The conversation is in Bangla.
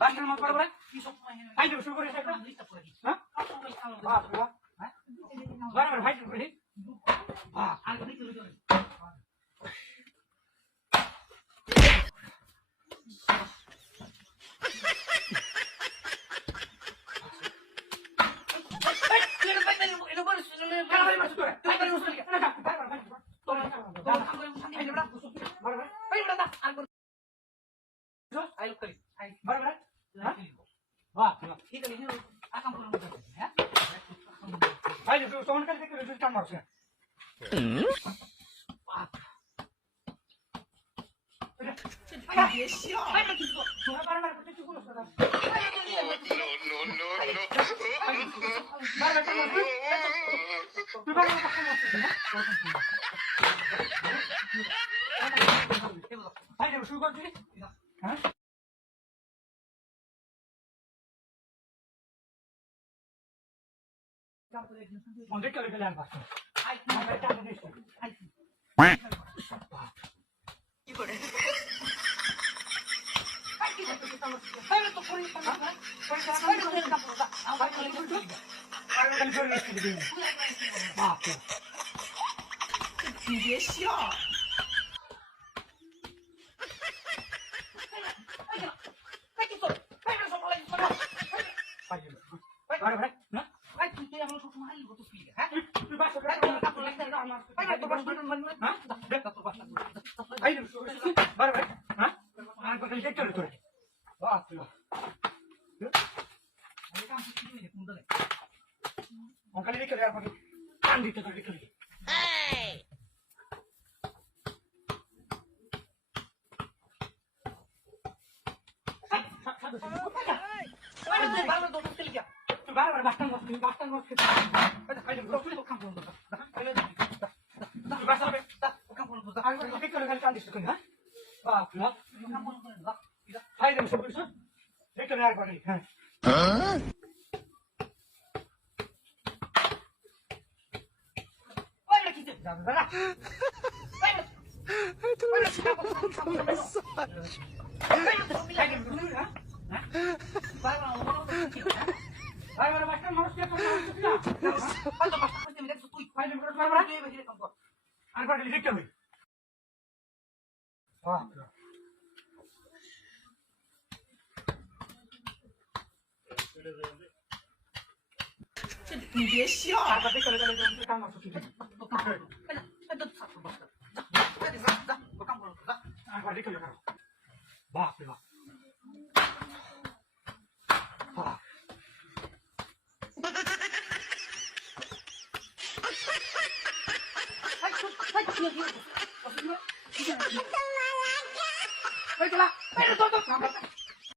বাসের মত বড় বড় কি সব ভাই শুরু করে একটা হ্যাঁ বাপ রে বাপ হ্যাঁ বরাবর ভাই শুরু করে হ্যাঁ আর কি শুরু করে别笑。শুরু করছি হ্যাঁ অনেক কালে গেলে আর পাচ্ছি কি করে你别笑。你别笑。বাপ রে বাপ Ay,